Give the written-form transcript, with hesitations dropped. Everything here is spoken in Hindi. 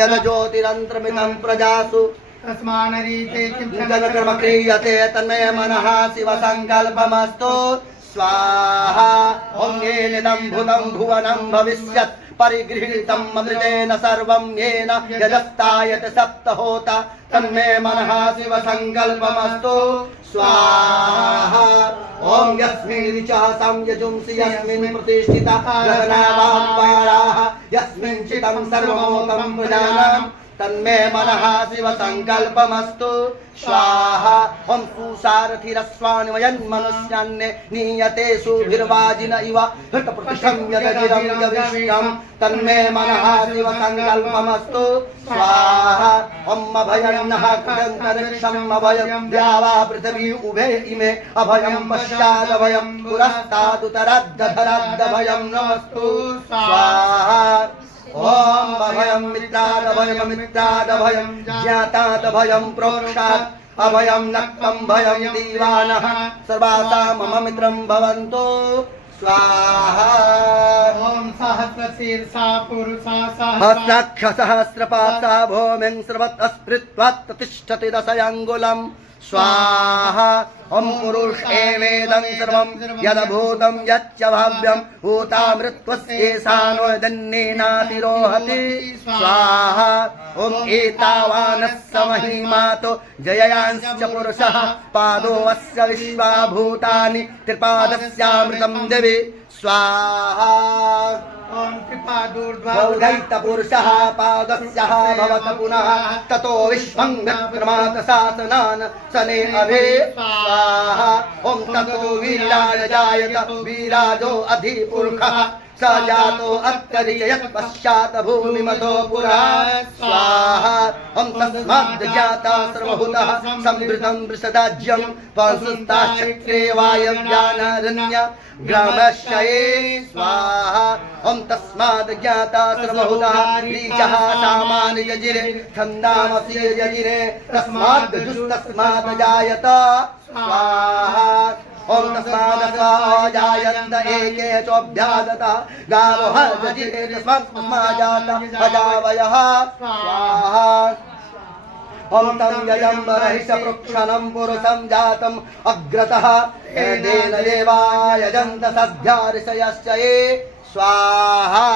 यद ज्योतिरन्त्रमितं प्रजासु तस्मानरीते किं कर्म क्रियते तन्मे मनः शिव संकल्पमस्तु स्वाहा ॐ येनेदं भूतं भुवनं भविष्यत् परिगृहीतं अमृतेन सर्वं येन यदस्तायते सप्तहोता तन्मे मनः शिव संकल्पमस्तु स्वाहा ॐ यस्मिन् ऋचः संयजुंसि यस्मिन् प्रतिष्ठिता गगनावाक्पाराः यस्मिन् चितं सर्वमोतं प्रजानां तन्मे मनः शिव संकल्पमस्तु स्वाहा ॐ सुसारथिरस्वान्वयन्मनुष्यान्ने नीयते सुभिर्वाजिन इव हृतप्रतिष्ठं यदगिरं यविष्टं तन्मे मनः शिव संकल्पमस्तु स्वाहा ॐ अभयं नः कृतन्तरिक्षम् अभयं द्यावा पृथिवी उभे इमे अभयं पश्चादभयं पुरस्तादुतराद्धधराद्धभयं नमस्तु स्वाहा ओम अभयं मित्रादभयं ज्ञातादभयं प्रोक्षात् अभयं नक्तं भयं दीवानः सर्वासा मम मित्रं भवन्तु स्वाहा ओम सहस्रशीर्षा पुरुषा सहस्राक्ष सहस्रपासा भूमिं सर्वतस्पृत्वात् प्रतिष्ठति दशयङ्गुलं स्वाहा ॐ पुरुष एवेदं सर्वं यदभूतं यच्च भाव्यं भूतामृत्वस्येषानो दन्नेनातिरोहति स्वाहा ॐ एतावानस्य महिमातो जययांश्च पुरुषः पादो अस्य विश्वाभूतानि त्रिपादस्यामृतं देवि स्वाहा ओम कृपादूर्ध्वैत पुरुषः पादस्यः भवत पुनः ततो विश्वं विक्रमात् शासनान् सने अभे स्वाहा ॐ ततो वीराय जायत वीराजो अधिपुरुषः स जातो अत्करियत् पश्चात् भूमिमतो पुरा स्वाहा ॐ तस्माद् जाता सर्वभूतः संवृतं वृषदाज्यं पंसुस्ताश्चक्रे वायव्यानारण्य ग्रामश्चये स्वाहा ॐ तस्माद् ज्ञाता सर्वभूतः रीचः सामान्य यजिरे छन्दामसि यजिरे तस्माद् जुस्तस्माद् जायत स्वाहा ॐ तस्माद् जायन्त एके चोऽभ्यादतः गावः यजिरे तस्मात् जात अजावयः स्वाहा ॐ तं यजं बर्हिषपृक्षणं पुरुषं जातम् अग्रतः एदेन देवा यजन्त सद्या ऋषयश्च ये स्वाहा।